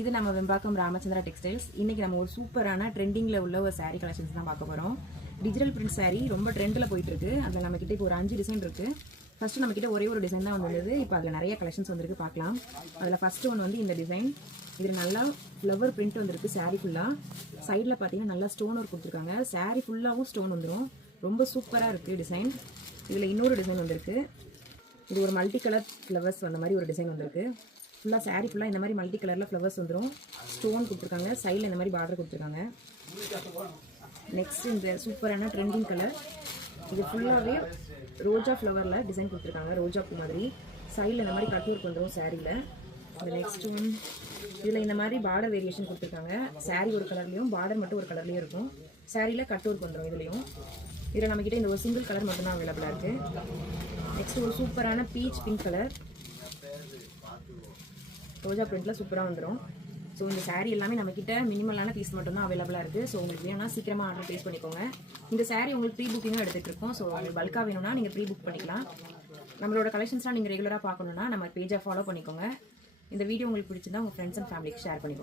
இது நம்ம வெம்பாக்கம் ராமச்சந்திரா டெக்ஸ்டைல்ஸ். இன்னைக்கு நம்ம ஒரு சூப்பரான ட்ரெண்டிங்ல உள்ள ஒரு saree கலெக்ஷன்ஸ் தான் பார்க்க போறோம். டிஜிட்டல் பிரிண்ட் saree ரொம்ப ட்ரெண்ட்ல போயிட்டு இருக்கு. அதுல நம்ம கிட்ட இப்போ ஒரு 5 டிசைன் இருக்கு. ஃபர்ஸ்ட் நம்ம கிட்ட ஒரே ஒரு டிசைன் தான் வந்தது. இப்போ அதுல நிறைய கலெக்ஷன்ஸ் வந்திருக்கு, பார்க்கலாம். அதுல ஃபர்ஸ்ட் ஒன் வந்து இந்த டிசைன். இது நல்லா ஃப்ளவர் பிரிண்ட் வந்திருக்கு saree ஃபுல்லா. சைடுல பாத்தீங்கன்னா நல்லா ஸ்டோன் ஒர்க் கொடுத்துருக்காங்க. saree ஃபுல்லாவும் ஸ்டோன் வந்துடும். ரொம்ப சூப்பரா இருக்கு டிசைன். இதுல இன்னொரு டிசைன் வந்திருக்கு. இது ஒரு மல்டி கலர் ஃப்ளவர்ஸ் வந்த மாதிரி ஒரு டிசைன் வந்திருக்கு. ஃபுல்லாக saree ஃபுல்லாக இந்த மாதிரி மல்டி கலரில் ஃப்ளவர்ஸ் வந்துடும். ஸ்டோன் கொடுத்துருக்காங்க, சைடில் இந்த மாதிரி பார்டர் கொடுத்துருக்காங்க. நெக்ஸ்ட் இந்த சூப்பரான ட்ரெண்டிங் கலர். இது ஃபுல்லாகவே ரோஜா ஃப்ளவரில் டிசைன் கொடுத்துருக்காங்க, ரோஜா பூ மாதிரி. சைடில் இந்த மாதிரி கட் ஒர்க் வந்துடும் சாரியில். இந்த நெக்ஸ்ட் ஒன் இதில் இந்த மாதிரி பார்டர் வேரியேஷன் கொடுத்துருக்காங்க. saree ஒரு கலர்லேயும் பார்டர் மட்டும் ஒரு கலர்லேயும் இருக்கும். சாரியில் கட் ஒர்க் வந்துடும். இதுலேயும் இதில் நம்மக்கிட்ட இந்த ஒரு சிங்கிள் கலர் மட்டும்தான் அவைலபிளாக இருக்குது. நெக்ஸ்ட் ஒரு சூப்பரான பீச் பிங்க் கலர் ரோஜா பிரிண்ட்ல சூப்பராக வந்துடும். ஸோ இந்த saree எல்லாமே நம்மக்கிட்ட மினிமலான பீஸ் மட்டும் தான் அவைலபிளாக இருக்குது. ஸோ உங்களுக்கு வேணும்னா சீக்கிரமாக ஆர்டர் ப்ளேஸ் பண்ணிக்கோங்க. இந்த saree உங்களுக்கு ப்ரீ புக்கிங்கும் எடுத்துகிட்டு இருக்கோம். ஸோ உங்களுக்கு பல்காக வேணும்னா நீங்கள் ப்ரீ புக் பண்ணிக்கலாம். நம்மளோட கலெக்ஷன்ஸ்லாம் நீங்கள் ரெகுலராக பார்க்கணுன்னா நம்ம பேஜை ஃபாலோ பண்ணிக்கோங்க. இந்த வீடியோ உங்களுக்கு பிடிச்சிருந்தா உங்கள் ஃப்ரெண்ட்ஸ் அண்ட் ஃபேமிலிக்கு ஷேர் பண்ணிக்கோங்க.